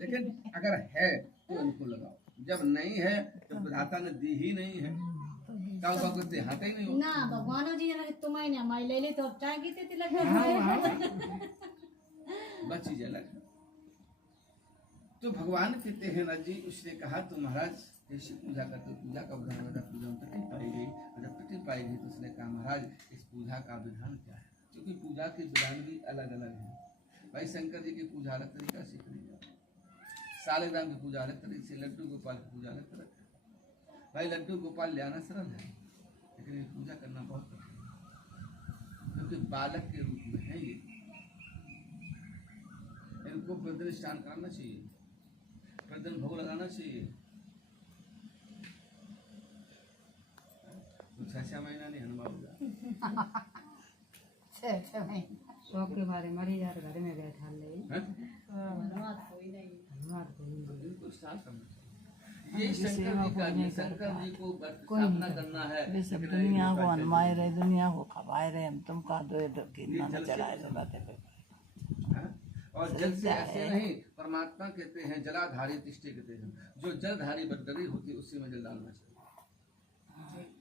लेकिन अगर है तो इनको लगाओ, जब नहीं है तो विधाता ने दी ही नहीं है क्या होगा, कुछ देहाता ही नहीं हो ना भगवान जी ने तुम्हें ना माई ले ले तो चाय की ते लग बस चीज अलग है। तो भगवान कहते हैं ना जी, उसने कहा तो महाराज ऐसी पूजा करते, पूजा का विधान बता, पूजा में तृप्ति पाई गई, और जब तृप्ति पाई गई तो उसने कहा महाराज इस पूजा का विधान क्या है, क्योंकि पूजा के विधान भी अलग अलग है। भाई शंकर जी की पूजा अलग तरीका से करी जाती है, सालेग्राम की पूजा अलग तरीके से, लड्डू गोपाल की पूजा अलग तरह है। भाई लड्डू गोपाल ले आना सरल है, लेकिन ये पूजा करना बहुत कठिन है, क्योंकि बालक के रूप में है ये, इनको प्रतिदिन स्नान कराना चाहिए, प्रतिदिन भोग लगाना चाहिए। तो 6 महीना नहीं हनुमान के बारे मरी जा घर में बैठा ले इनको स्टार्ट करना चाहिए। ये शंकर जी का, शंकर जी को स्थापना करना है, दुनिया को अनवाए रहे, दुनिया को खवाए रहे, हम तुम का दो कितना चलाए चलाते पे। और जल से ऐसे नहीं, परमात्मा कहते हैं जलाधारी तिष्ठे कहते हैं, जो जलधारी बदरी होती है उसी में जल डालना चाहिए,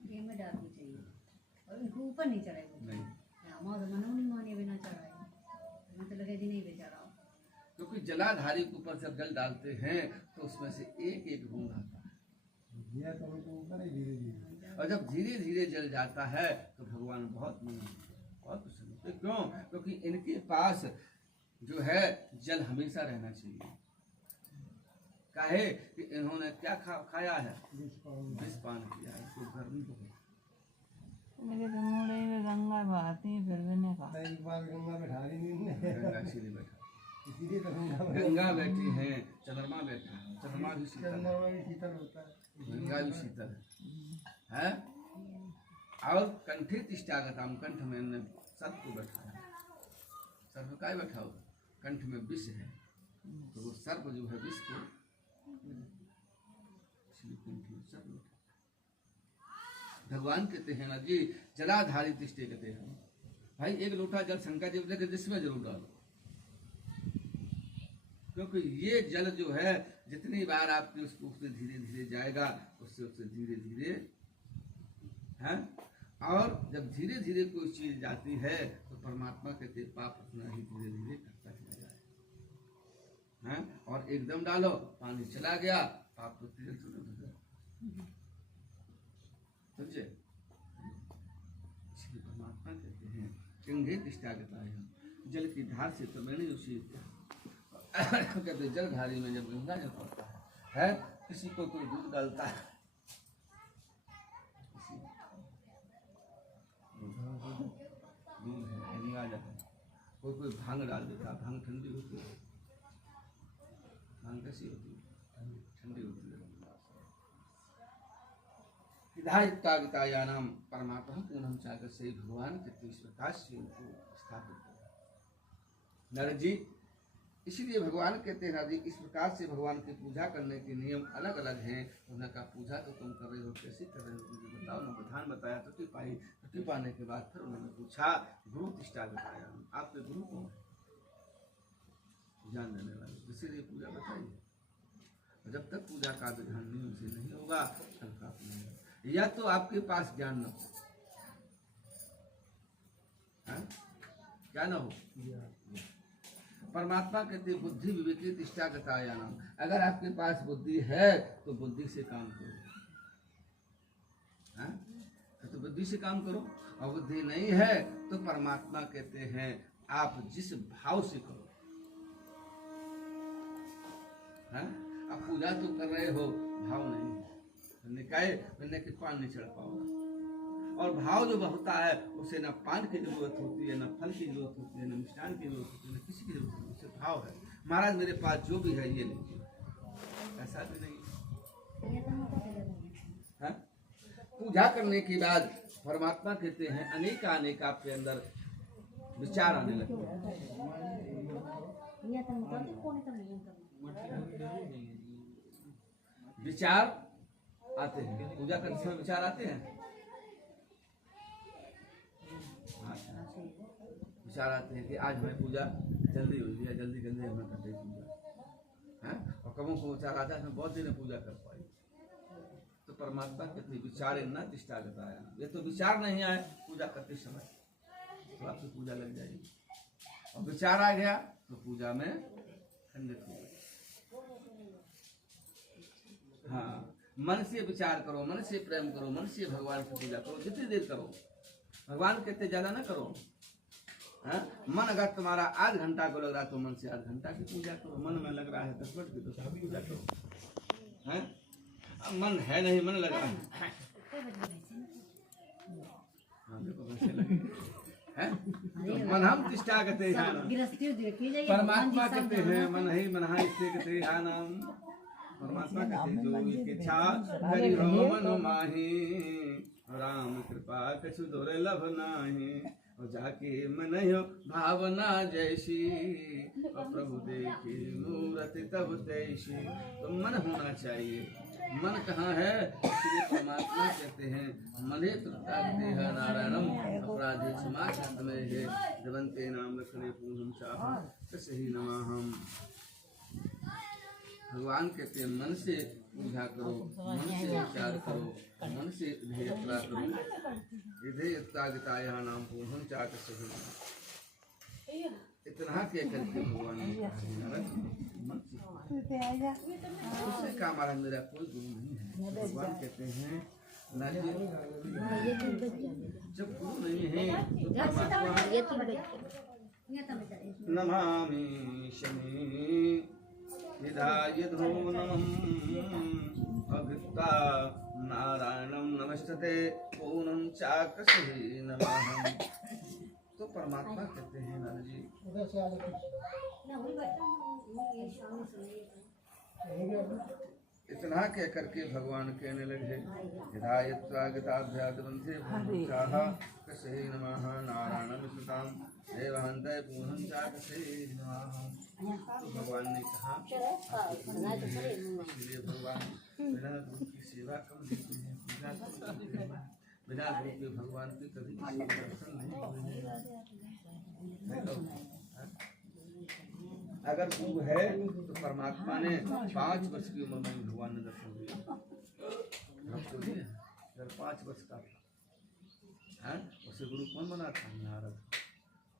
ये में डालनी चाहिए, और इनको ऊपर नहीं चढ़ाएगा नहीं, हमारा मनोनी माने बिना चढ़ाए मतलब लगे नहीं बेचारा, क्योंकि जलाधारी के ऊपर जब जल डालते हैं तो उसमें से एक एक बूंद आता है, और जब धीरे धीरे जल जाता है तो भगवान बहुत बहुत प्रसन्न होते। क्यों? क्योंकि इनके पास जो है जल हमेशा रहना चाहिए। काहे कि इन्होंने क्या खाया है, विष पान किया है, तो गर्मी तो है। मेरे तो मुड़े में गंगा बहाती है, फिर भी नहीं खा। एक बार गंगा बैठा रही नहीं गंगा इसीलिए बैठा, इसीलिए तो गंगा बैठी है, चंद्रमा बैठा है, चंद्रमा भी शीतल है, शीतल होता है, गंगा भी शीतल है। और कंठे तिष्ठागताम, कंठ में इन्होंने सर्प को बैठा है, सर्प का बैठा होगा, कंठ में विष है, तो वो सर्प जो है विष को भगवान कहते हैं ना जी जलाधारी तिष्ठे कहते हैं। भाई एक लोटा जल शंकर जी लेकर जिसमें जरूर डालो, क्योंकि ये जल जो है जितनी बार आपके उससे धीरे धीरे जाएगा, उससे उससे धीरे धीरे है, और जब धीरे धीरे कोई चीज जाती है तो परमात्मा कहते पाप उतना ही धीरे धीरे करता चला जाए हैं। और एकदम डालो पानी चला गया, पाप तो धीरे धीरे समझे। इसलिए परमात्मा कहते हैं कंघे तिष्ठागता है, जल की धार से तो मैंने उसी कहते जलधारी में जब गंगा जल पड़ता है किसी को कोई दूध डालता है, दूध है गंगा जल है, कोई भांग डाल देता, भांग ठंडी होती है, भांग कैसी होती है, ठंडी होती है। हिदायतागताया नाम परमात्मा पूर्णम चाकर से भगवान के इस प्रकार से उनको स्थापित कर नर जी। इसलिए भगवान कहते हैं जी इस प्रकार से भगवान की पूजा करने के नियम अलग अलग हैं। उन्होंने कहा पूजा तो तुम कर रहे हो, कैसे कर रहे हो मुझे बताओ ना। विधान बताया, त्रुटि पाई, त्रुटि पाने के बाद फिर उन्होंने पूछा गुरु तिष्ठा बताया, आपके गुरु कौन है, ज्ञान देने वाले, इसीलिए पूजा बताइए। जब तक पूजा का विधान नियम से नहीं होगा तब का नहीं होगा। या तो आपके पास ज्ञान न हो, क्या न हो, परमात्मा कहते बुद्धि विवेकी तिष्ठा गताया नाम। अगर आपके पास बुद्धि है तो बुद्धि से काम करो, तो बुद्धि से काम करो। और बुद्धि नहीं है तो परमात्मा कहते हैं आप जिस भाव से करो। आप पूजा तो कर रहे हो, भाव नहीं है, निकाय बनने के पान नहीं चढ़ पाओगे। और भाव जो होता है उसे न पान की जरूरत होती है, न फल की जरूरत होती है, न मिष्ठान की जरूरत होती है, न किसी की जरूरत होती है, उसे भाव है महाराज मेरे पास जो भी है ये लीजिए, ऐसा भी नहीं है। पूजा करने के बाद परमात्मा कहते हैं अनेक अनेक आपके अंदर विचार आने लगते हैं। विचार आते हैं, पूजा करते समय विचार आते हैं, विचार आते हैं कि आज हमें पूजा जल्दी हुई है, जल्दी जल्दी हमें कर दे पूजा, कबों को चार राजा ने बहुत देर पूजा कर पाई। तो परमात्मा कहते विचार न तिष्ठागत आया, ये तो विचार नहीं आए पूजा करते समय तो आपकी पूजा लग जाएगी, और विचार आ गया तो पूजा में खंडित हो गई। हाँ, मन से विचार करो, मन से प्रेम करो, मन से भगवान की पूजा करो, जितनी देर करो। भगवान कहते ज्यादा ना करो। हाँ? मन अगर तुम्हारा आध घंटा को लग रहा है तो मन से आध घंटा की पूजा करो, मन में लग रहा है 10 मिनट की तो 10 पूजा करो। हैं? अब मन है नहीं, मन लग रहा है। हाँ, देखो वैसे लगे। हैं? तो मन हम तिष्ठा कहते हैं, परमात्मा कहते हैं मन ही मन इससे कहते हैं नाम। परमात्मा कहते हैं जो इच्छा करी हो मनो माही, राम कृपा कछु दुर्लभ नाही, और जाके मन हो भावना जैसी, और प्रभु देखे मूर्ति तब तैसी। तो मन होना चाहिए, मन कहाँ है? इसलिए परमात्मा कहते हैं मले प्रतापते है नारायणम अपराधे क्षमा में है जबंते नाम लखने पूर्णम चाह सही नमाहम। भगवान कहते हैं मन से पूजा करो, मन से विचार करो, मन से ध्येयता करो, ध्येयता नाम पूर्णम चाह सही। इतना कह करके भगवान उससे काम आ रहा, मेरा कोई गुरु नहीं है। भगवान कहते हैं जब गुरु नहीं है तो परमात्मा नमामि शमी विधायधो नमः अभिता नारायणं नमस्ते पूर्णं चाकसहि नमः। तो परमात्मा कहते हैं नारद जी इतना कह करके भगवान कहने लगे हिदायत्वागताभ्यादबंधे भूचाहा कसहि नमः नारायणं स्मृतां देवहन्तय पूर्णं चाकसहि नमः। तो भगवान ने कहा इसलिए भगवान बिना गुरु की सेवा कम देते हैं, पूजा कम करते हैं, बिना गुरु के भगवान की कभी दर्शन नहीं होंगे। अगर गुरु है तो परमात्मा ने 5 वर्ष की उम्र में भगवान ने दर्शन दिया। अगर 5 वर्ष का है उसे गुरु कौन बना था? नारद।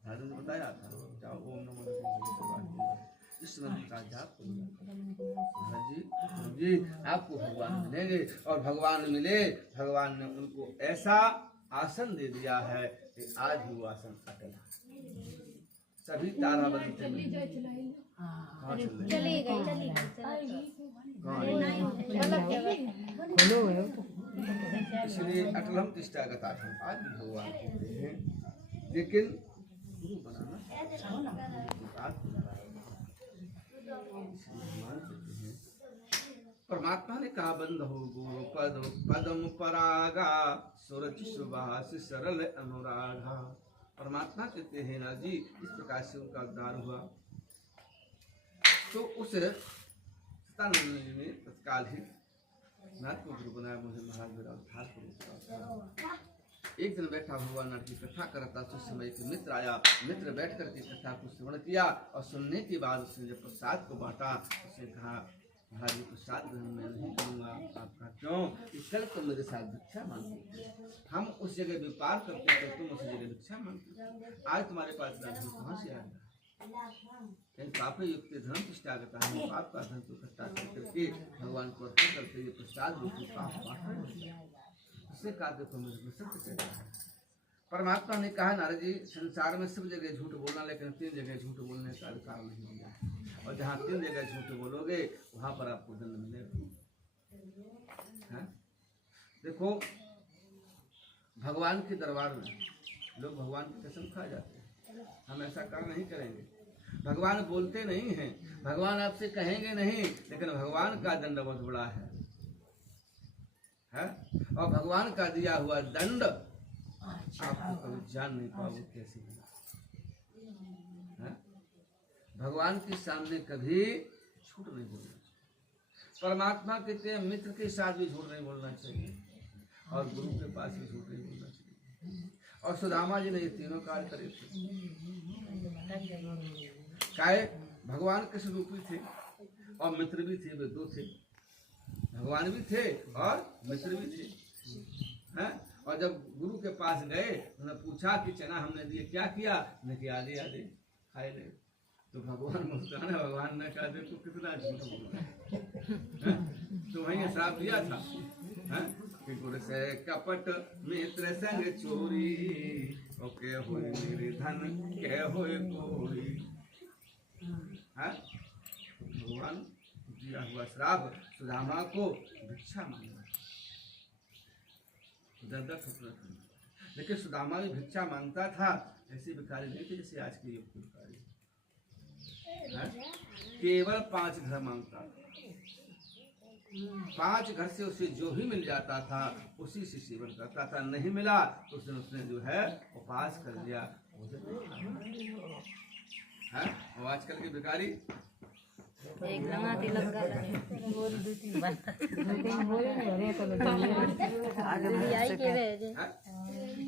नारद ने बताया था जाओ ओम नमो भगवान इस मंत्र का जाप करो। महाराज जी आपको भगवान मिलेंगे, और भगवान मिले, भगवान ने उनको ऐसा आसन दे दिया है कि आज भी वो आसन अटल है। सभी ताराबंदी इसलिए अटलम तिष्ठा गता आज भी भगवान कहते हैं, लेकिन गुरु बनाना परमात्मा ने कहा बंद हो गुरु पद पदम परागा सुरज सुभाष सरल अनुरागा। परमात्मा कहते हैं ना जी इस प्रकार से उनका उद्धार हुआ। तो उस में तत्काल ही नाथ को गुरु बनाया, मुझे महाराज मेरा उद्धार करो। एक दिन बैठा भगवान नाथ की कथा करता तो उस समय एक मित्र आया, मित्र बैठ करके कथा को श्रवण किया, और सुनने के बाद उसने जब प्रसाद को बांटा उसने कहा महाराज जी प्रसाद ग्रहण मैं नहीं करूँगा। आपका क्यों? कल तुम मेरे साथ भिक्षा मांगते, हम उस जगह व्यापार करते थे, तुम उस जगह भिक्षा मांगते, आज तुम्हारे पास धन कहाँ से आएगा? कहीं पाप युक्त धन प्रतिष्ठा करता है, पाप का धन को इकट्ठा करके भगवान को अर्पण करके ये प्रसाद रूपी पाप बांटा उससे कहा देखो मुझे सत्य कहता है। परमात्मा ने कहा नारद जी संसार में सब जगह झूठ बोलना, लेकिन 3 जगह झूठ बोलने का अधिकार नहीं दिया, और जहाँ 3 जगह झूठ बोलोगे वहां पर आपको दंड मिलेगा। देखो भगवान के दरबार में लोग भगवान की कसम खा जाते हैं, हम ऐसा कार्य नहीं करेंगे। भगवान बोलते नहीं हैं, भगवान आपसे कहेंगे नहीं, लेकिन भगवान का दंड बहुत बड़ा है, और भगवान का दिया हुआ दंड आपको कभी जान नहीं पाओगे कैसे मिला। भगवान के सामने कभी झूठ नहीं बोलना। परमात्मा कहते हैं मित्र के साथ भी झूठ नहीं बोलना चाहिए, और गुरु के पास भी झूठ नहीं बोलना चाहिए। और सुदामा जी ने ये तीनों कार्य करे थे। काहे? भगवान कृष्ण रूपी थे, और मित्र भी थे, वे दो थे, भगवान भी थे और मित्र भी थे। हैं? और जब गुरु के पास गए, उन्होंने पूछा कि चना हमने दिए, क्या किया? उन्होंने कहा आधे आधे खाए ले। तो भगवान मुस्कुराए, भगवान ने कहा देखो कितना झूठ बोल रहा है, तुम्हें श्राप दिया था हैं? कि गुरु से कपट मित्र संग चोरी, ओके होए मेरे धन के होए कोई। हैं? भगवान दिया हुआ श्राप सुदामा को भिक्षा मांगना, दर्द ठुकरा था, लेकिन सुदामा भी भिक्षा मांगता था। ऐसे भिखारी नहीं थे जैसे आज के युग के भिखारी, केवल 5 घर मांगता था। 5 घर से उसे जो भी मिल जाता था उसी से सेवन करता था। नहीं मिला तो उसने जो है उपवास कर लिया। है और आजकल के भिखारी एक लगा तिलक गला बोल दूती बात आई के रहे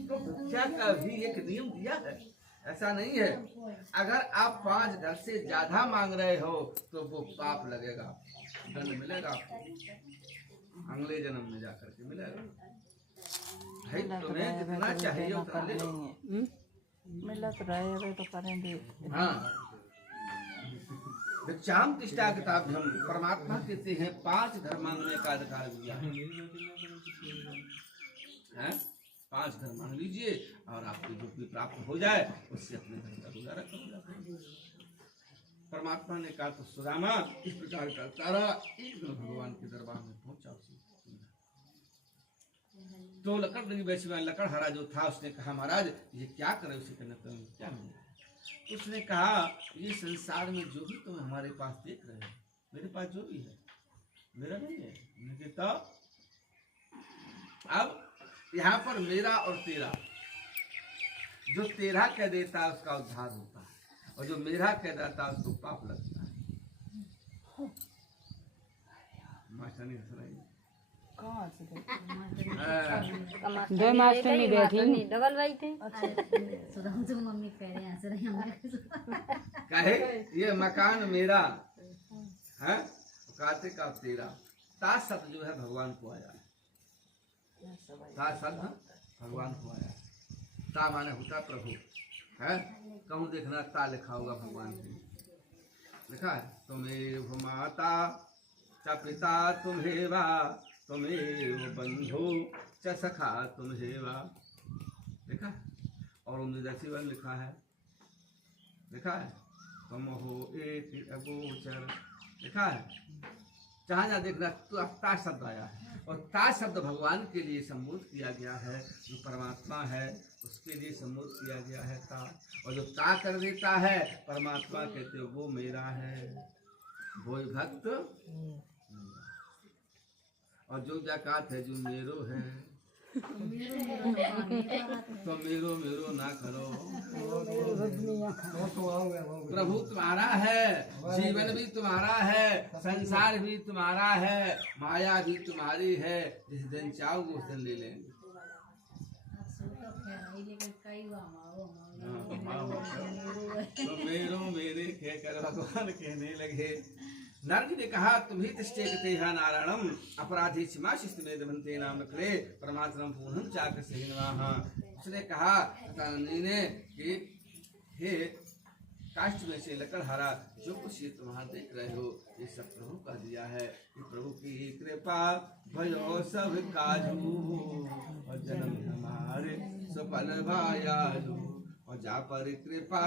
तो क्या कभी एक नियम दिया है? ऐसा नहीं है। अगर आप 5 घर से ज्यादा मांग रहे हो तो वो पाप लगेगा, दंड मिलेगा आपको, अगले जन्म में जाकर के मिलेगा। भाई तुम्हें जितना चाहिए उतना ले लो। मिलत रहे तो करेंगे। हाँ, भिक्षाम तिष्ठा किताभ्यम, परमात्मा कहते हैं 5 घर मांगने का अधिकार दिया है। 5 घर मांग लीजिए और आपको जो भी प्राप्त हो जाए उससे अपने घर का गुजारा कर। परमात्मा ने कहा तो सुदामा इस प्रकार करता रहा। एक दिन भगवान के दरबार में पहुंचा। तो लकड़ हरा जो था उसने कहा महाराज ये क्या करे? उसे कहने तुम्हें क्या मिला? उसने कहा ये संसार में जो भी तुम हमारे पास देख रहे हो, मेरे पास जो भी है मेरा नहीं है। तो अब यहाँ पर मेरा और तेरा, जो तेरा कह देता है उसका उद्धार होता है और जो मेरा कह देता है उसको पाप लगता है। मास्टर नहीं हंस रही, दो मास्टर नहीं बैठी, डबल भाई थे। सुदाम से मम्मी कह रहे हैं हंस रही हैं। कहे ये मकान मेरा है, कहते का तेरा। ता शब्द जो है भगवान को आया है, ता शब्द भगवान को आया है। ता माने होता प्रभु है। कहूँ देखना ता लिखा होगा भगवान के लिखा है। तुम्हें माता च पिता तुम्हेवा, तुम्हें बंधु च सखा तुम्हेवा, लिखा है। और उम्मीद लिखा है, लिखा है तुम हो एक अगोचर, लिखा है। जहाँ जहाँ देखना तो ता शब्द आया है और ता शब्द भगवान के लिए सम्बोध किया गया है। जो परमात्मा है उसके लिए सम्बोध किया गया है ता। और जो ता कर देता है परमात्मा कहते हो वो मेरा है, वो भक्त। और जो जाकात है जो मेरो है तो मेरो मेरो ना करो। प्रभु तुम्हारा है, जीवन भी तुम्हारा है, संसार भी तुम्हारा है, माया भी तुम्हारी है। जिस दिन चाहोगे उस दिन ले लेंगे। तो मेरो मेरे कहकर भगवान कहने लगे। नारद ने कहा तुम्ही तिष्ठेकते नारायणम अपराधी क्षमाशिस्तमेदभन्ते नाम रखले परमात्मम पूर्णम चाक सहिनवाहा। उसने कहा ने कि हे काष्ठ में से लकड़हारा जो कुछ ये तुम्हारा देख रहे हो ये सब प्रभु का दिया है। कि प्रभु की कृपा भयो सब काजू और जन्म हमारे सफल भायालू। और जा पर कृपा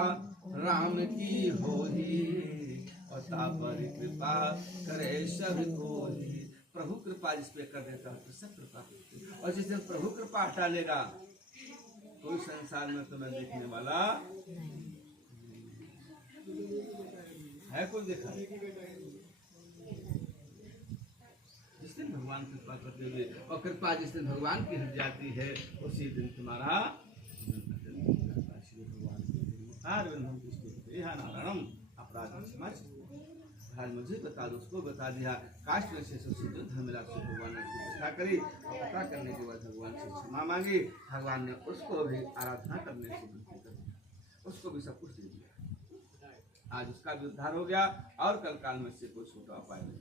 राम की होही और ता पर कृपा करे सब कोई। प्रभु कृपा जिस पे कर देता है तो सब कृपा करते हैं। और जिस दिन प्रभु कृपा हटा लेगा कोई संसार में तुम्हें देखने वाला है, कोई देखा। जिस दिन भगवान कृपा करते हुए और कृपा जिस दिन भगवान की हट जाती है उसी दिन तुम्हारा नारायणम अपराध समाज। आज मुझे बता दो, उसको बता दिया। काष्ठ में से जो धर्मराज से भगवान ने प्रतिष्ठा करी और पता करने के बाद भगवान से क्षमा मांगी। भगवान ने उसको भी आराधना करने से विनती कर दिया, उसको भी सब कुछ दे दिया। आज उसका भी उद्धार हो गया और कल काल में से कोई छूटा उपाय नहीं।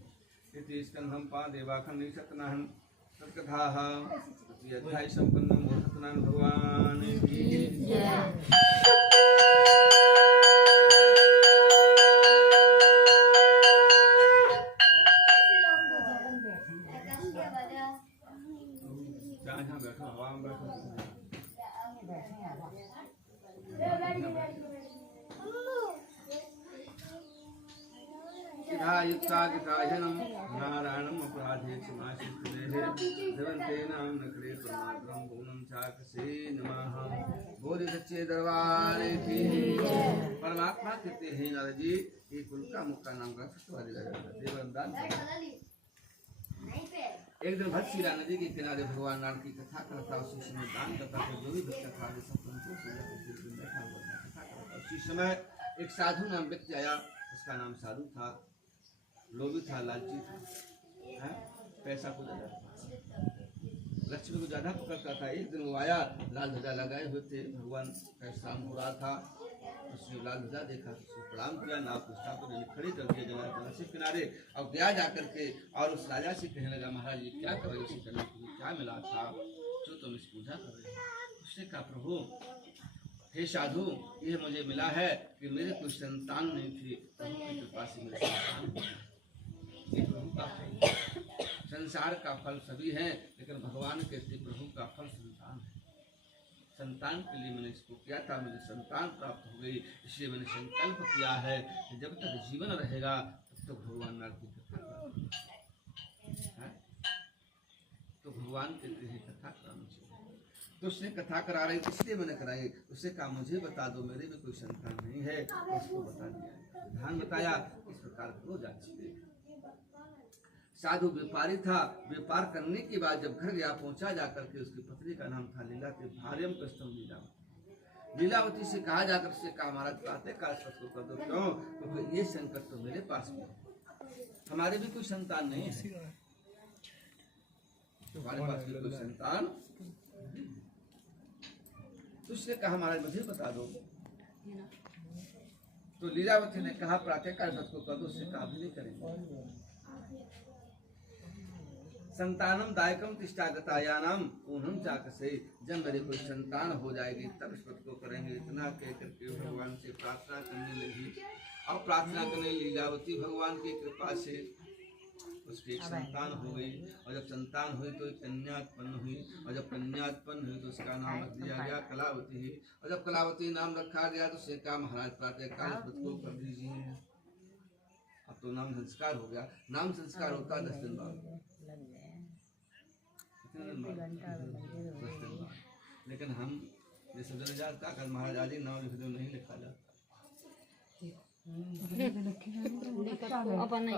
इति स्कंधम पादेवाखंड सत्यनारायण सत्कथा अध्याय संपन्न सत्यनारायण भगवान की जहाँ बैठो हवा में बैठो युक्तागिताजनम नारायणम अपराधे क्षमाशिष्टदेहे देवन्ते नाम नकरे परमात्रम पूर्णम चाकसे नमः बोधि सच्चे दरबार की परमात्मा कहते हैं नारद जी ये कुलका मुक्का नाम का देवदान। एक दिन भक्त श्री नदी के किनारे भगवान नारायण की कथा करता उसी समय दान करता था। जो भी भक्त था सब संतोष हो जाता बैठा हुआ था कथा करता। उसी समय एक साधु नाम व्यक्ति आया, उसका नाम साधु था, लोभी था, लालची था, पैसा को ज्यादा लक्ष्मी को ज्यादा पकड़ता था। एक दिन वो आया, लाल ध्वजा लगाए हुए थे, भगवान का शाम हो रहा था, उसने लाल ध्वजा देखा, उसको प्रणाम किया, नाव को स्थापित खड़ी कर दिया जला से किनारे। अब गया जाकर के और उस राजा से कहने लगा, महाराज ये क्या कर रहे, करने के लिए क्या मिला था जो तुम इस पूजा कर रहे हो? उसने कहा, प्रभु हे साधु, ये मुझे मिला है कि मेरे कोई संतान नहीं थी, प्रभु की कृपा से मेरे संतान। ये प्रभु का फल, संसार का फल सभी है, लेकिन भगवान कहते प्रभु का फल संतान है। संतान के लिए मैंने इसको किया था, मुझे संतान प्राप्त हो गई, इसलिए मैंने संकल्प किया है कि जब तक जीवन रहेगा तब तक भगवान नारायण की कथा करूंगा। तो भगवान कहते हैं कथा करानी चाहिए। तो उसने कथा करा रही, इसलिए मैंने कराई। उससे कहा मुझे बता दो, मेरे में कोई संतान नहीं है। तो उसको बता दिया, ध्यान बताया, इस प्रकार करो जाती। साधु व्यापारी था, व्यापार करने के बाद जब घर गया, पहुंचा जाकर के उसकी पत्नी का नाम था लीला, के भार्यम कष्टम लीलावती। लीलावती से कहा जाकर से कहा, महाराज प्रातः काल को कर दो। क्यों? क्योंकि ये संकट तो मेरे पास भी है, हमारे भी कोई संतान नहीं है, हमारे पास भी कोई संतान। तो उसने कहा, महाराज मुझे बता दो। तो लीलावती ने कहा, प्रातः काल को कर दो। उससे कहा, भी नहीं करेंगे। संतानम दायकम तिष्ठागतायानाम पूर्णम चाकसे, जब मेरे कोई संतान हो जाएगी तब इस व्रत को करेंगे। इतना कह करके भगवान से प्रार्थना करने लगी। और प्रार्थना करने लीलावती भगवान की कृपा से उसकी एक संतान हो गई। और जब संतान हुई तो एक कन्या उत्पन्न हुई। और जब कन्या उत्पन्न हुई तो उसका नाम रख दिया गया कलावती। और जब कलावती नाम रखा गया तो उसने कहा, महाराज प्रातः काल व्रत को कर दीजिए। अब तो नाम संस्कार हो गया। नाम संस्कार होता 10 दिन बाद, लेकिन हम जैसे दिन जाता कल महाराज आदि नाम लिख दो, नहीं लिखा जाता। अपन नहीं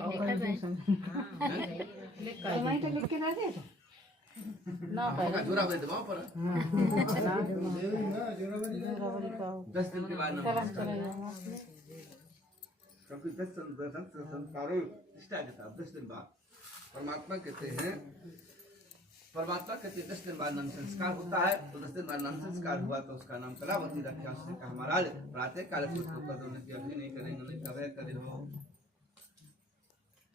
जोरा बे दबाओ पर 10 दिन के बाद क्योंकि 10 संस्कारों निष्ठा के साथ 10 दिन बाद परमात्मा कहते हैं 10 दिन बाद नाम संस्कार होता है। तो 10 दिन बाद नाम संस्कार हुआ तो उसका नाम कलावती रखा। उसने कहा, महाराज प्रातः काल को अभी नहीं करेंगे, नहीं कभी करे हो।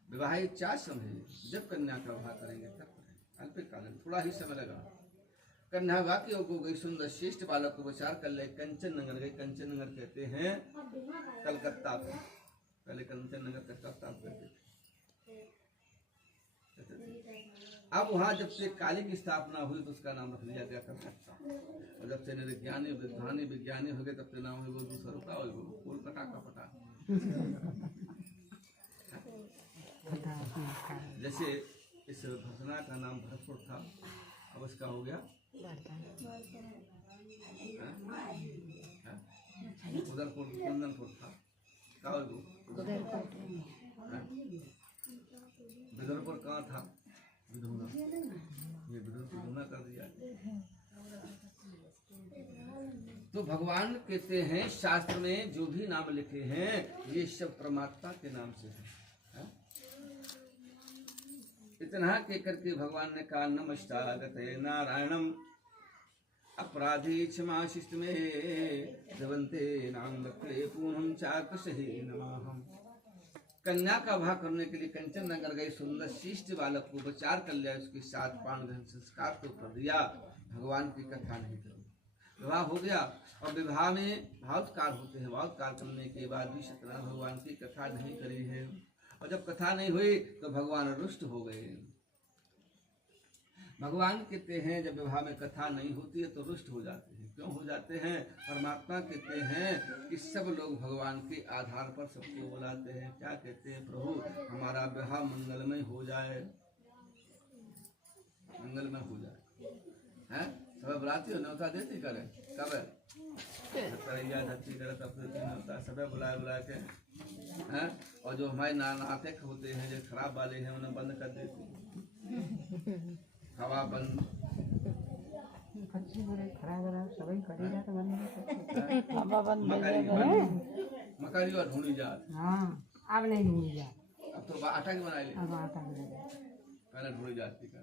विवाहित 4 समय, जब कन्या का विवाह करेंगे तब करेंगे, अल्पकालीन थोड़ा ही समय लगा। कन्या विवाह की हो गई, सुंदर श्रेष्ठ बालक को विचार कर ले, कंचन नगर गए। कंचन नगर कहते हैं कलकत्ता को, पहले कंचन नगर कलकत्ता कहते थे। अब वहाँ जब से काली की स्थापना हुई तो उसका नाम रख लिया गया कलकत्ता। और जब से ज्ञानी विद्वानी विज्ञानी हो गए तब से नाम हुई वो दूसरा रुका हो कोलकाता का पता। जैसे इस भसना का नाम भरतपुर था, अब इसका हो गया उदयपुर, कुंदनपुर था, विदुरपुर कहाँ था, विधुना, ये विधुना कर दिया। तो भगवान कहते हैं शास्त्र में जो भी नाम लिखे हैं ये सब परमात्मा के नाम से है। इतना कह करके भगवान ने कहा, नमस्तागते नारायणम। अपराधी क्षमा शिष्ट में देवंते नाम लक्ष्य पूर्णम चाकृषहि नमाहम। कन्या का विवाह करने के लिए कंचन नगर गए सुंदर शिष्ट बालक को विचार कर लिया, उसके साथ पान ग्रहण संस्कार तो कर दिया, भगवान की कथा नहीं करो। विवाह हो गया और विवाह में भावत्कार होते हैं, भावत्कार करने के बाद भी सत्यनारायण भगवान की कथा नहीं करी है। और जब कथा नहीं हुई तो भगवान रुष्ट हो गए। भगवान कहते हैं जब विवाह में कथा नहीं होती है तो रुष्ट हो जाते हैं। क्यों हो जाते हैं? परमात्मा कहते हैं कि सब लोग भगवान के आधार पर सबको बुलाते हैं। क्या कहते हैं? प्रभु हमारा विवाह मंगलमय हो जाए, मंगलमय हो जाए। हैं सब बुलाते हो, न्योता देते करे कब करैया धरती करे तब न्योता सब बुलाए बुला के हैं। और जो हमारे नाते होते हैं जो खराब वाले हैं उन्हें बंद कर देते हैं, हवा बंद। मकारी और ढूंढी जात। अब नहीं ढूंढी जात, अब तो आटा की बनाई ले, अब आटा की बजाय। पहले ढूंढी जाती कर।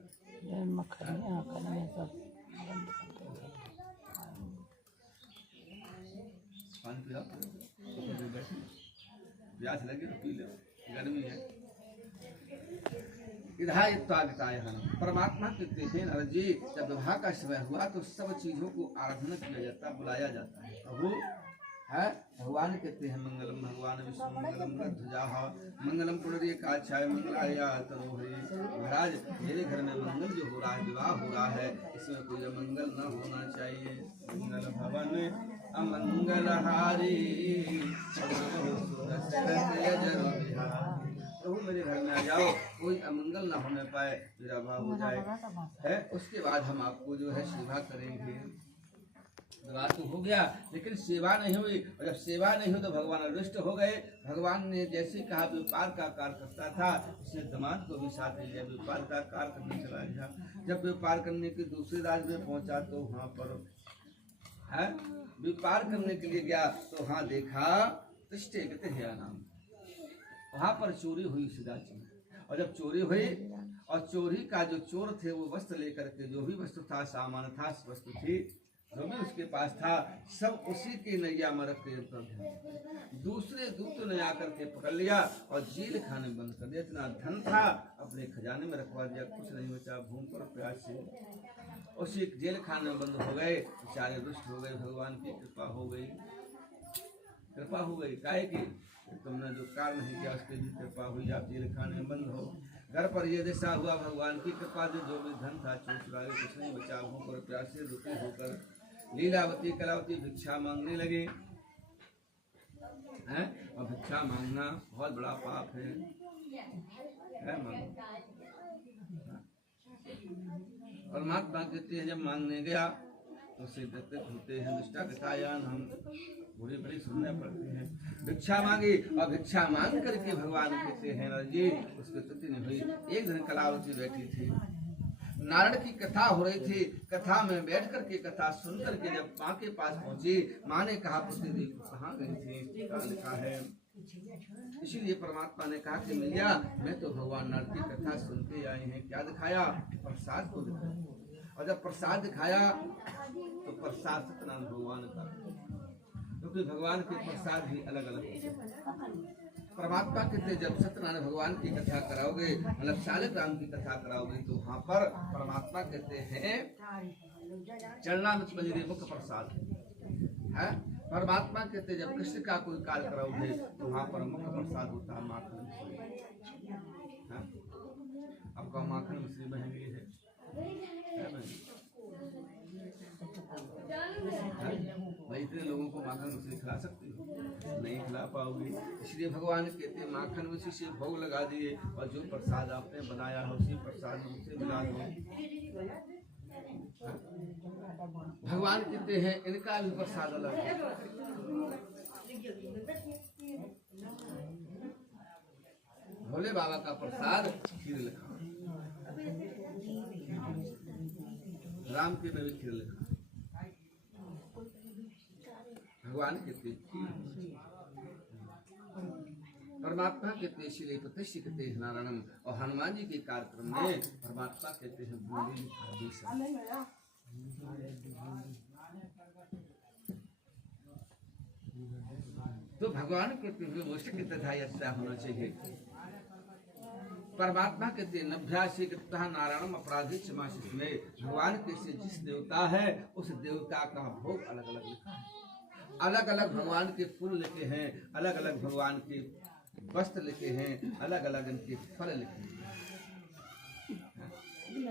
पानी पिया, प्यास लगी तो पी लो, गर्मी है। परमात्मा कहते हैं नारद जी जब विवाह का समय हुआ तो सब चीजों को आराधना किया जाता, बुलाया जाता है। प्रभु है भगवान कहते हैं मंगलम भगवान विष्णु मंगलम ध्वजा मंगलम पुनरीय काछाय मंगलाया तनोहरि। महाराज मेरे घर में मंगल जो हो रहा है, विवाह हो रहा है, इसमें कोई अमंगल न होना चाहिए। मंगल भवन अमंगलहारी प्रभु मेरे घर में आ जाओ, कोई अमंगल न होने पाए, मेरा भाव हो जाए है। उसके बाद हम आपको जो है सेवा करेंगे। विवाह तो हो गया लेकिन सेवा नहीं हुई, और जब सेवा नहीं हुई तो भगवान रुष्ट हो गए। भगवान ने जैसे कहा व्यापार का कार्य करता था, उसने दामाद को भी साथ लिया, व्यापार का कार्य करने चला गया। जब व्यापार करने के दूसरे राज्य में पहुंचा तो वहाँ पर है व्यापार करने के लिए गया तो वहाँ देखा तिष्ठे कहते हैं नाम, वहाँ पर चोरी हुई उस राज्य में। और जब चोरी हुई और चोरी का जो चोर थे वो वस्त्र लेकर के जो भी वस्तु था, सामान था, वस्तु थी, जो भी उसके पास था, सब उसी के नैया में रख के दूसरे दूत ने आकर के पकड़ लिया और जेल खाने बंद कर दिया। इतना धन था अपने खजाने में रखवा दिया, कुछ नहीं बचा, भूख पर प्यास से उसी जेल खाने में बंद हो गए। बेचारे रुष्ट हो गए, भगवान की कृपा हो गई, कृपा हो गई। काहे की तुमने जो कार्य नहीं किया उसके भी कृपा हुई, आप जेल खाने में बंद हो। घर पर ये दशा हुआ, भगवान की कृपा से जो भी धन था चूस रहा, कुछ नहीं बचा, भूख और प्यास से दुखी होकर लीलावती कलावती भिक्षा मांगने लगे हैं। और भिक्षा मांगना बहुत बड़ा पाप है परमात्मा कहते हैं जब मांगने गया तो उसे दत्तक होते हैं, दुष्टा कथायान हम बुरी बड़ी सुनने पड़ते हैं। भिक्षा मांगी और भिक्षा मांग करके भगवान कहते हैं नारद जी उसकी स्तुति नहीं हुई। एक दिन कलावती बैठी थी, नारायण की कथा हो रही थी, कथा में बैठ करके कथा सुन करके जब माँ के पास पहुंची, माँ ने कहा पुत्री देवी कहाँ गई थी, क्या लिखा है। इसीलिए परमात्मा ने कहा कि मैया मैं तो भगवान नारायण की कथा सुन के आई हैं। क्या दिखाया? प्रसाद को दिखाया। और जब प्रसाद दिखाया तो प्रसाद सत्यनारायण भगवान का, क्योंकि भगवान के प्रसाद भी अलग अलग होते हैं। परमात्मा कहते जब सत्यनारायण भगवान की कथा कराओगे, मतलब शालिक राम की कथा कराओगे, तो वहाँ पर परमात्मा कहते हैं चरणामृत बजरे मुख प्रसाद है। परमात्मा कहते जब कृष्ण का कोई कार्य कराओगे तो वहाँ पर मुख प्रसाद होता है माखन मिश्री। आपका माखन मिश्री बहन है भाई, इतने लोगों को माखन मिश्री खिला सकती हो? नहीं खिला पाओगे। इसलिए भगवान कहते हैं माखन मिश्री से भोग लगा दिए और जो प्रसाद आपने बनाया है उसी प्रसाद में उसे मिला दो। भगवान कहते हैं इनका भी प्रसाद अलग है। भोले बाबा का प्रसाद खीर लिखा, राम के में भी खीर लिखा, भगवान कहते परमात्मा कहते इसीलिए प्रतिष्ठित कहते हैं नारायणम। और हनुमान जी के कार्यक्रम में परमात्मा कहते हैं तो भगवान कहते हुए मोक्ष की तथा ऐसा होना चाहिए। परमात्मा कहते हैं नभ्यासी कृतः नारायणम अपराधी क्षमाशिष में। भगवान कैसे जिस देवता है उस देवता का भोग अलग अलग लिखा है। अलग अलग भगवान के फूल लिखे हैं, अलग अलग भगवान के वस्त्र लिखे हैं, अलग अलग इनके फल लिखे हैं।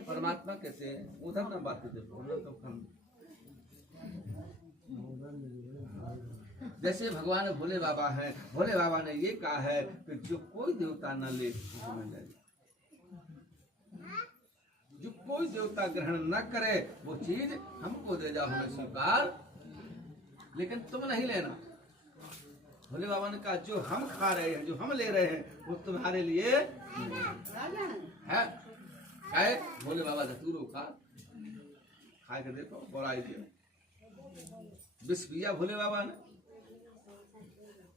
परमात्मा कहते हैं उधर ना बात देखो ना तो हम जैसे भगवान भोले बाबा हैं, भोले बाबा ने ये कहा है कि जो कोई देवता न ले जो कोई देवता ग्रहण न करे वो चीज हमको दे जाओ, हमें स्वीकार, लेकिन तुम नहीं लेना। भोले बाबा ने कहा जो हम खा रहे हैं, जो हम ले रहे हैं वो तुम्हारे लिए है। खाए भोले बाबा धतूरो खा के देखो बोराई दिया विष पिया भोले बाबा ने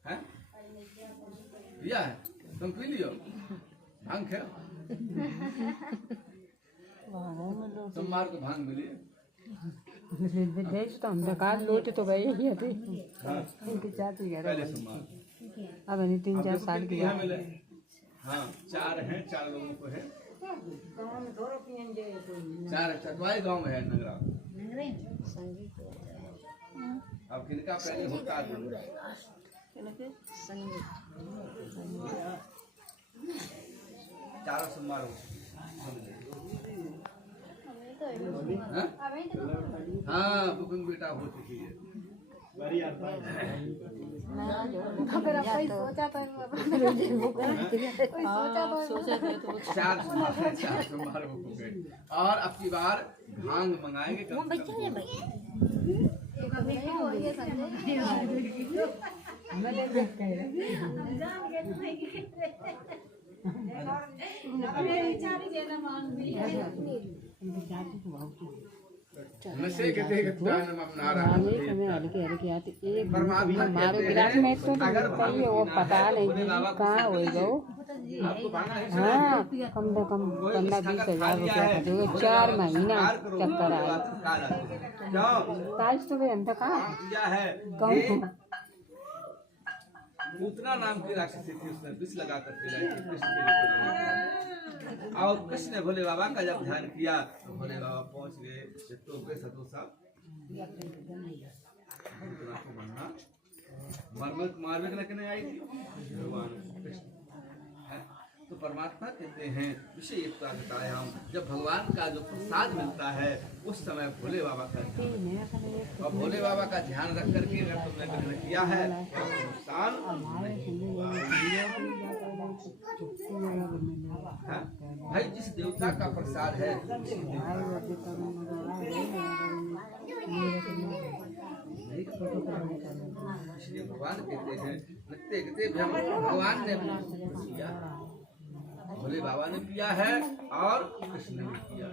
है पिया है, तुम पी लियो भांग खाओ, सोमवार को भांग मिली देश तो हम दुकान लौटे तो गए ही थे। हाँ इनकी चाची घर पहले सोमवार अब नहीं 3-4 साल की यहाँ मिले। हाँ 4 हैं, 4 लोगों को है, 4 चटवाई गांव में है नगरा। अब किनका पहले होता है 4 सोमवार हाँ बुकिंग बेटा हो चुकी है। चार सोमवार और अब की बार भांग मंगाएंगे नशे के हल्के हल्के आते एक हमारे गिलास में तो चाहिए वो पता नहीं कहाँ हो गो। हाँ कम से कम 15-20 हज़ार रुपया का 4 महीना चक्कर आया। ताज तो अंत कहाँ पूतना नाम की राक्षसी थी, उसने विष लगा करके लाई थी कृष्ण के लिए। और कृष्ण ने भोले बाबा का जब ध्यान किया तो भोले बाबा पहुंच गए तो सतो साहब मारवे लगने आई थी भगवान कृष्ण। तो परमात्मा कहते हैं विषय युक्तायाम, जब भगवान का जो प्रसाद मिलता है उस समय भोले बाबा का और भोले बाबा का ध्यान रख करके अगर तुमने ग्रहण किया है तो नुकसान भाई जिस देवता का प्रसाद है इसलिए भगवान कहते हैं भगवान ने किया, भोले बाबा ने किया है और कृष्ण ने किया।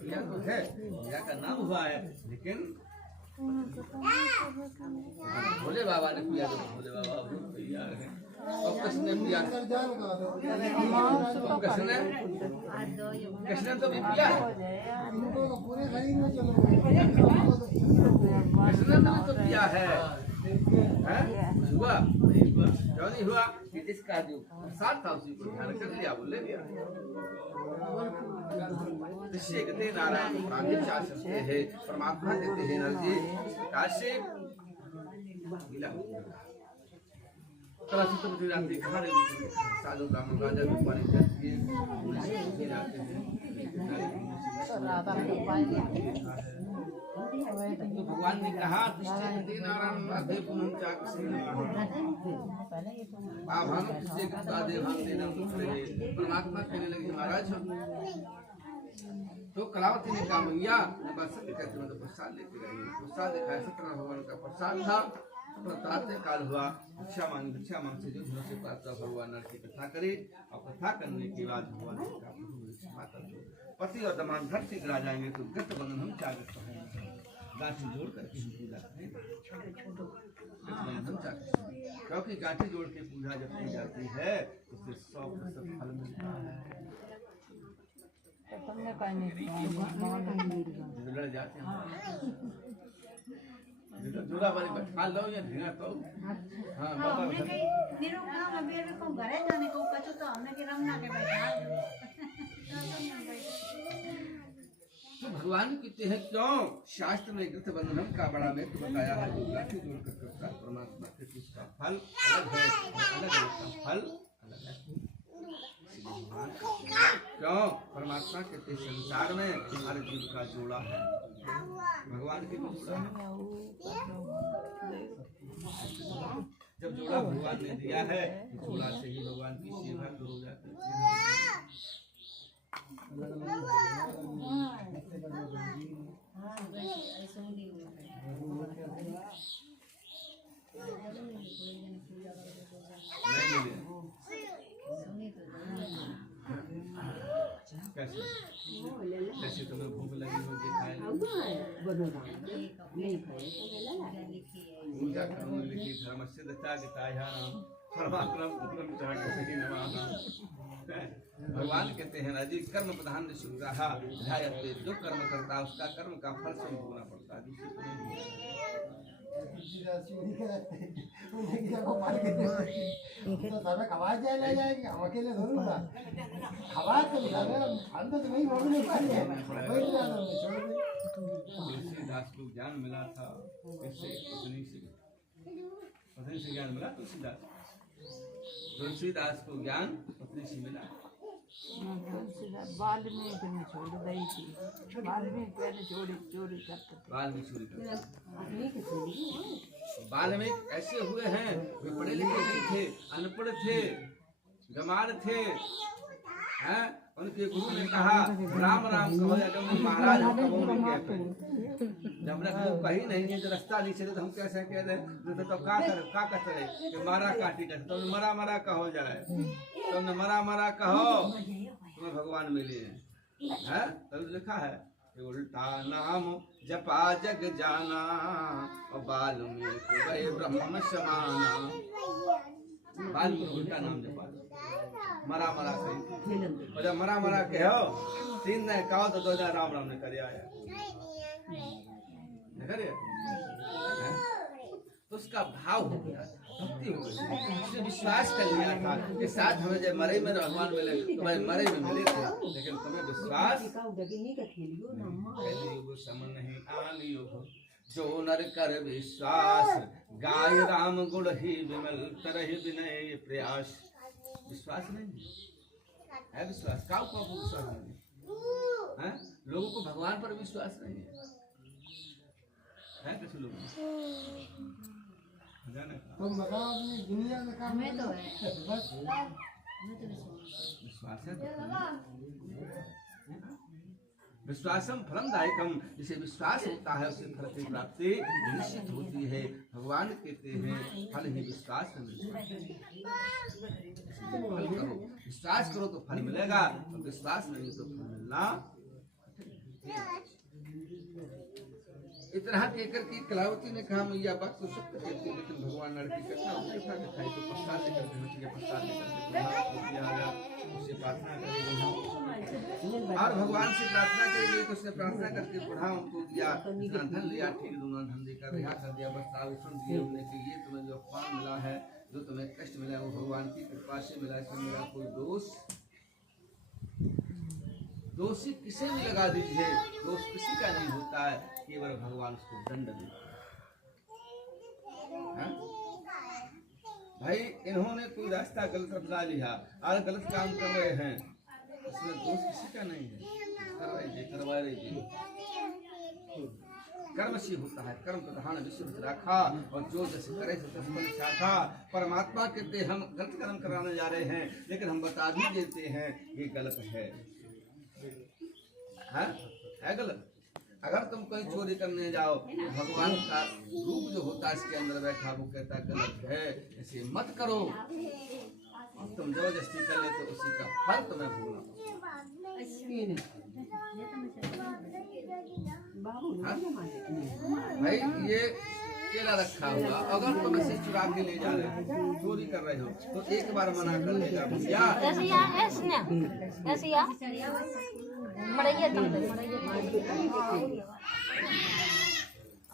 किया तो है, मेरा का नाम हुआ है, लेकिन भोले बाबा ने किया तो भोले बाबा तैयार है। और कृष्ण ने किया, कृष्ण तो भी किया है, कृष्ण ने तो किया है। हुआ नहीं हुआ, क्यों नहीं हुआ कि इसका जो प्रसाद था उसी को ध्यान कर लिया, बोले दिया। कहते नारायण शास्त्र है, परमात्मा कहते हैं नर जी इस प्रकार से मिला तो मुझे जाते खा रहे साधु ब्राह्मण राजा व्यापारी जाते तो भगवान ने कहा परमात्मा कहने लगे महाराज तो कलावती ने कहा मैया बस कहते तो प्रसाद लेते रहे। प्रसाद दिखाया सत्यनारायण भगवान का प्रसाद था। प्रातः काल हुआ, भिक्षा मांग से जो से प्रातः भगवान नर की कथा करे और कथा करने के बाद भगवान पति और दमान घर से गिरा जाएंगे तो गत बंधन हम चागत गांठी जोड़ करके पूजा करें। क्योंकि गांठी जोड़ के पूजा जब की जाती है उससे 100% फल मिलता है। तो तुमने कहीं नहीं लड़ जाते हैं दूल्हा वाली बैठा लो या ढींगा तो हाँ बाबा हमने कहीं निरो काम अभी अभी को घरे जाने को कछु तो हमने कि रमना के बैठा तो भगवान कहते हैं क्यों शास्त्र में ग्रंथ बंधनम का बड़ा में तो बताया है दुर्गा के जोड़ कर करता परमात्मा के उसका फल अलग है अलग है उसका फल अलग है क्यों परमात्मा कहते संसार में हर जीव का जोड़ा है भगवान के भी जोड़ा है जब जोड़ा भगवान ने दिया है तो जोड़ा से ही भगवान की सेवा हो जाती है कैसे तुम्हें भूख लगी हो पूजा करो लिखी धर्म से भगवान कहते हैं राजी कर्म प्रधान जो कर्म करता है उसका कर्म का फल से भोगना पड़ता है खवा जाए जाएगी हम अकेले थोड़ी ना खवा तो हम तो वही भोगने वाले हैं तुलसीदास को ज्ञान मिला था इससे पत्नी से ज्ञान मिला तुलसीदास को ज्ञान पत्नी से मिला वाल्मीकि ने छोड़ दी थी वाल्मीकि पहले चोरी करते थे वाल्मीकि ऐसे हुए हैं वे पढ़े लिखे नहीं थे अनपढ़ थे गमार थे हैं उनके गुरु ने कहा राम राम कहो जब महाराज जब तक लोग कहीं नहीं है तो रास्ता नहीं चले तो हम कैसे कह रहे तो का करे कि मारा काटी कर तुमने मरा मरा कहो जाए तुमने मरा मरा कहो तुम्हें भगवान मिले हैं तब लिखा है उल्टा नाम जपा जग जाना और वाल्मीकि गए ब्रह्म समाना वाल्मीकि उल्टा नाम जपा मरा मरा कही और जब मरा मरा कहो 3 दिन कहो तो 2000 राम राम ने करे आया तो उसका भाव हो गया भक्ति हो गई उसने विश्वास कर लिया था कि साथ हमें जब मरे में भगवान मिले तो भाई मरे में मिले थे लेकिन तुम्हें विश्वास समन नहीं आनी हो जो नर कर विश्वास गाय राम गुण ही विमल तरह विनय प्रयास विश्वास नहीं है विश्वास का विश्वास नहीं है लोगों को भगवान पर विश्वास नहीं है कैसे लोग हम बताओ अपनी दुनिया में काम हमें तो है बस विश्वास है विश्वासम फलमदायकम जिसे विश्वास होता है उसे फल की प्राप्ति निश्चित होती है भगवान कहते हैं फल ही विश्वास में मिलता है फल करो विश्वास करो तो फल मिलेगा और विश्वास नहीं तो फल मिलना इतना कहकर की कलावती ने कहा मैया बात तो सत्य कहती लेकिन भगवान लड़की कथा दिखाई तो प्रसाद लेकर देना प्रसाद लेकर उससे प्रार्थना करेगी और भगवान से प्रार्थना करेगी तो उसने प्रार्थना करके पढ़ा उनको दिया इतना धन लिया ठीक दूना धन देकर रिहा कर दिया बस आभूषण दिए उन्हें कि ये तुम्हें जो अपमान मिला है जो तुम्हें कष्ट मिला वो भगवान की कृपा से मिला इसमें मेरा कोई दोष दोषी किसे भी लगा दीजिए दोष किसी का नहीं होता है केवल भगवान उसको दंड देते भाई इन्होंने कोई रास्ता गलत अपना लिया और गलत काम कर रहे हैं उसमें दोष किसी का नहीं है करवा रही कर्म से होता है कर्म प्रधान विश्व रखा और जो जैसे करे था परमात्मा कहते हम गलत कर्म कराने जा रहे हैं लेकिन हम बता भी देते हैं ये गलत है गलत अगर तुम कहीं चोरी करने जाओ तो भगवान का रूप जो होता है इसके अंदर बैठा वो कहता गलत है ऐसे मत करो और तुम जबरदस्ती कर ले तो उसी का फल तुम्हें भोगना भाई ये केला रखा हुआ अगर तुम इसे चुरा के ले जा रहे हो चोरी कर रहे हो तो एक बार मना कर देगा भैया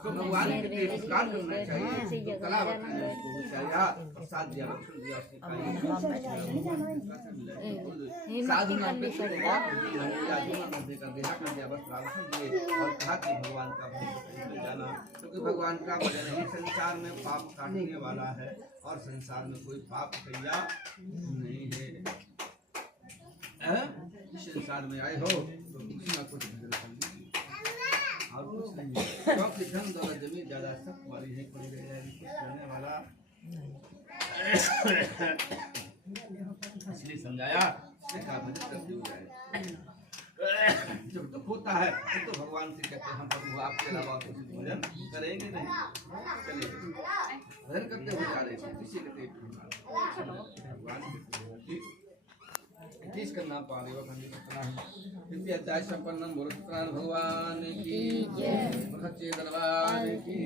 तो भगवान के लिए पुरस्कार करना चाहिए, तो कला चाहिए, साथ दिया रक्षण दिया साधु नाम पे कर दिया बस रावण दिए और कहा कि भगवान का भक्त जाना, क्योंकि भगवान का भजन ही संसार में पाप काटने वाला है और संसार में कोई पाप कैया नहीं है। संसार में आए हो तो कुछ ना कुछ भजन कर लीजिए और कुछ नहीं, क्योंकि धन दौलत जमीन ज्यादा सब वाली है, कोई रहने वाला इसलिए समझाया का भजन करते हो जाए। जब दुख होता है तो भगवान से कहते हैं हम प्रभु आपके अलावा कुछ भजन करेंगे नहीं, चलेंगे भजन करते हुए जा रहे थे किसी के पेट भगवान के करना पारे अध्याय संपन्न मुरुत्रान भगवान की जय, दरबार की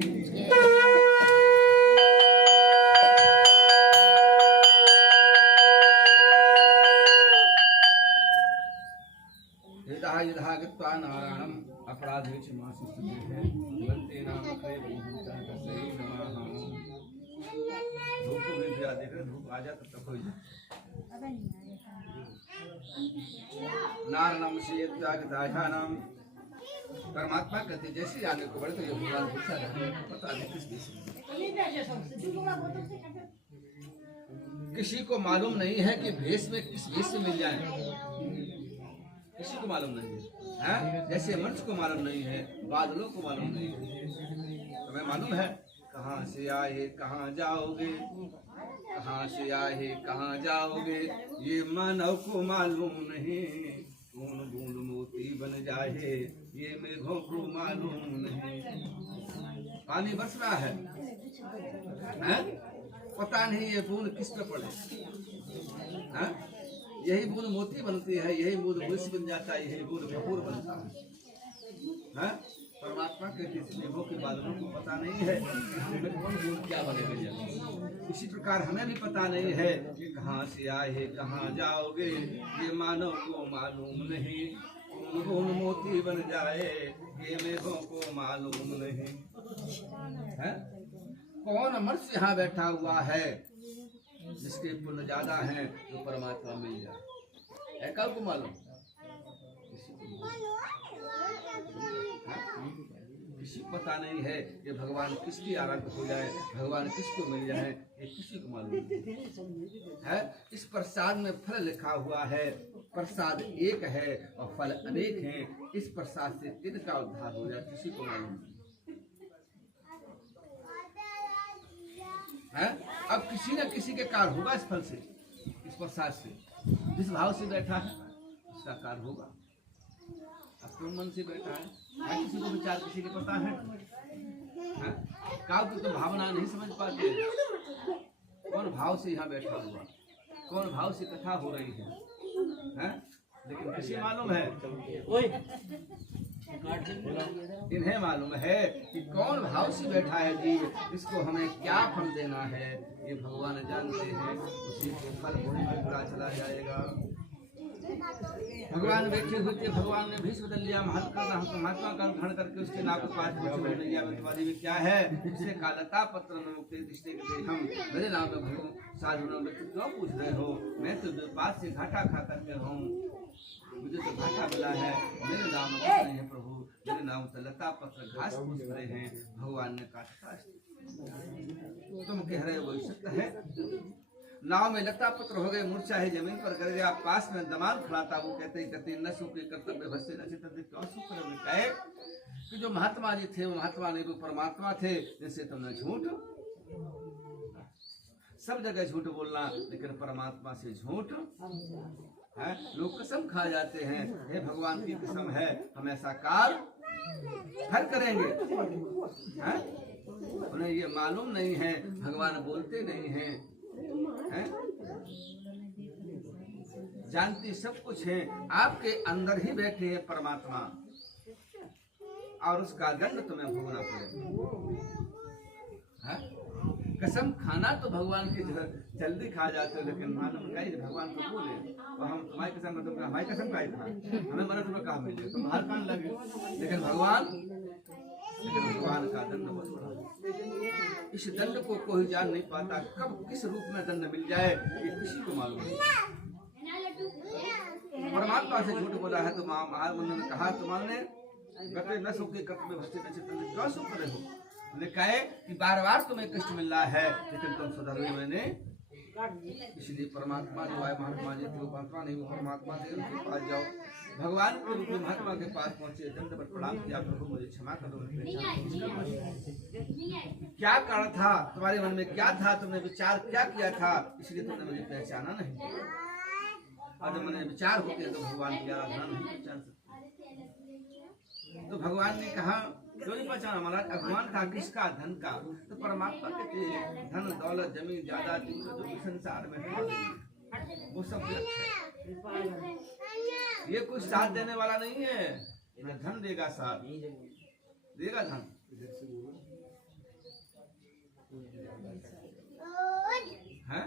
यथा गत्वा नारायणम् अपराधे क्षमासिस्तुते भवन्ते नाम कई नमः। धूप को भी दिया देख, धूप आ जाए तब हो जाए। नारायणम से त्यागदायानाम परमात्मा कहते जैसे आने को बढ़े तो ये भगवान पूछा पता नहीं किस बीच किसी को मालूम नहीं है कि भेष में किस भेष से मिल जाए, किसी को मालूम नहीं है, जैसे मनुष्य को मालूम नहीं है, बादलों को मालूम नहीं है। तुम्हें मालूम है कहाँ से आए कहाँ जाओगे, कहाँ से आए कहाँ जाओगे, ये मानव को मालूम नहीं। कौन बूंद मोती बन जाए ये मेघों को मालूम नहीं। पानी बरस रहा है? पता नहीं ये बूंद किस पे पड़े, यही बूंद मोती बनती है, यही बूंद वृक्ष बन जाता है, यही बूंद कपूर बनता है। परमात्मा के मेघों के बादलों को पता नहीं है कि कौन बूंद क्या बनेगा। इसी प्रकार हमें भी पता नहीं है कि कहाँ से आए कहाँ जाओगे, ये मानव को मालूम नहीं। कौन बूंद मोती बन जाए ये मेघों को मालूम नहीं है। कौन मनुष्य यहाँ बैठा हुआ है जिसके पुण्य ज्यादा है तो परमात्मा मिल जाए, है कब को मालूम? किसी को पता नहीं है कि भगवान किसकी आराधना हो जाए, भगवान किसको मिल जाए, ये किसी को मालूम है। इस प्रसाद में फल लिखा हुआ है, प्रसाद एक है और फल अनेक हैं। इस प्रसाद से किसका उद्धार हो जाए किसी को मालूम नहीं है। अब किसी न किसी के कार्य होगा इस फल से, इस प्रसाद से। जिस भाव से बैठा है उसका कार्य होगा। अब तुम मन से बैठा है, किसी को विचार किसी के पता है, काव्य तो भावना नहीं समझ पाते। कौन भाव से यहाँ बैठा हुआ, कौन भाव से कथा हो रही है? लेकिन किसी मालूम है, इन्हें मालूम है कि कौन भाव से बैठा है जीव, इसको हमें क्या फल देना है ये भगवान जानते हैं। उसी को फल भोग में पूरा चला जाएगा। भगवान बैठे हुए, भगवान ने भीष्म बदल लिया, महात्मा का ग्रहण करके उसके नाक पास में क्या है, इससे कालता पत्र में मुक्ति दृष्टि हम मेरे नाम में भगवान साधु में क्यों पूछ रहे हो? मैं तो पास से घाटा खा करके हूँ, मुझे तो घाटा मिला है। मेरे नाम में कुछ नहीं है प्रभु, मेरे नाम तो लता पत्र घास पूछ रहे हैं। भगवान ने कहा तुम कह रहे हो सत्य है। नाव में लता पत्र हो गए, मूर्छा है, जमीन पर गिर गया, पास में दमाल खड़ा था। वो कहते न सूखे कर्तव्य भस्ते न चित्त क्यों सूख रहे? कहे कि जो महात्मा जी थे वो महात्मा नहीं, वो परमात्मा थे, जिनसे तुमने झूठ, सब जगह झूठ बोलना, लेकिन परमात्मा से झूठ है। लोग कसम खा जाते हैं, हे भगवान की कसम है हम ऐसा कार्य हर करेंगे, उन्हें ये मालूम नहीं है, भगवान बोलते नहीं हैं, जानती सब कुछ है। आपके अंदर ही बैठे हैं परमात्मा, और उसका दंड तुम्हें भोगना पड़ेगा। कसम खाना तो भगवान की जल्दी खा जाते हो, लेकिन मालूम कहीं भगवान को बोले और हम तुम्हारी कसम मतलब हमारी कसम का था, हमें मना तुम्हें कहा मिले तुम बाहर कान लगे, लेकिन भगवान का दंड बहुत बड़ा है। इस दंड को कोई जान नहीं पाता, कब किस रूप में दंड मिल जाए ये किसी को मालूम नहीं। परमात्मा से झूठ बोला है तो महामुनि ने कहा तुम्हारे गते न सुख के कर्तव्य भस्ते न चित्त में क्यों सुख रहे हो? ने कहे कि बार बार तुम्हें कष्ट मिल रहा है लेकिन तुम सुधर मैंने, इसलिए परमात्मा जो है महात्मा जी थे, परमात्मा नहीं वो परमात्मा थे, उनके पास जाओ। भगवान के रूप में महात्मा के पास पहुंचे, दंडवत प्रणाम किया, प्रभु मुझे क्षमा कर दो, क्या कारण था तुम्हारे मन में, क्या था, तुमने विचार क्या किया था, इसलिए तुमने मुझे पहचाना नहीं। और जब मैंने विचार होते हैं तो भगवान की आराधना नहीं पहचान सकते। तो भगवान ने कहा क्यों नहीं पहचाना महाराज? भगवान था किसका? धन का। तो परमात्मा कहते हैं धन दौलत जमीन जायदाद जो भी संसार में है वो सब है, ये कुछ साथ देने वाला नहीं है। न धन देगा साथ, देगा धन है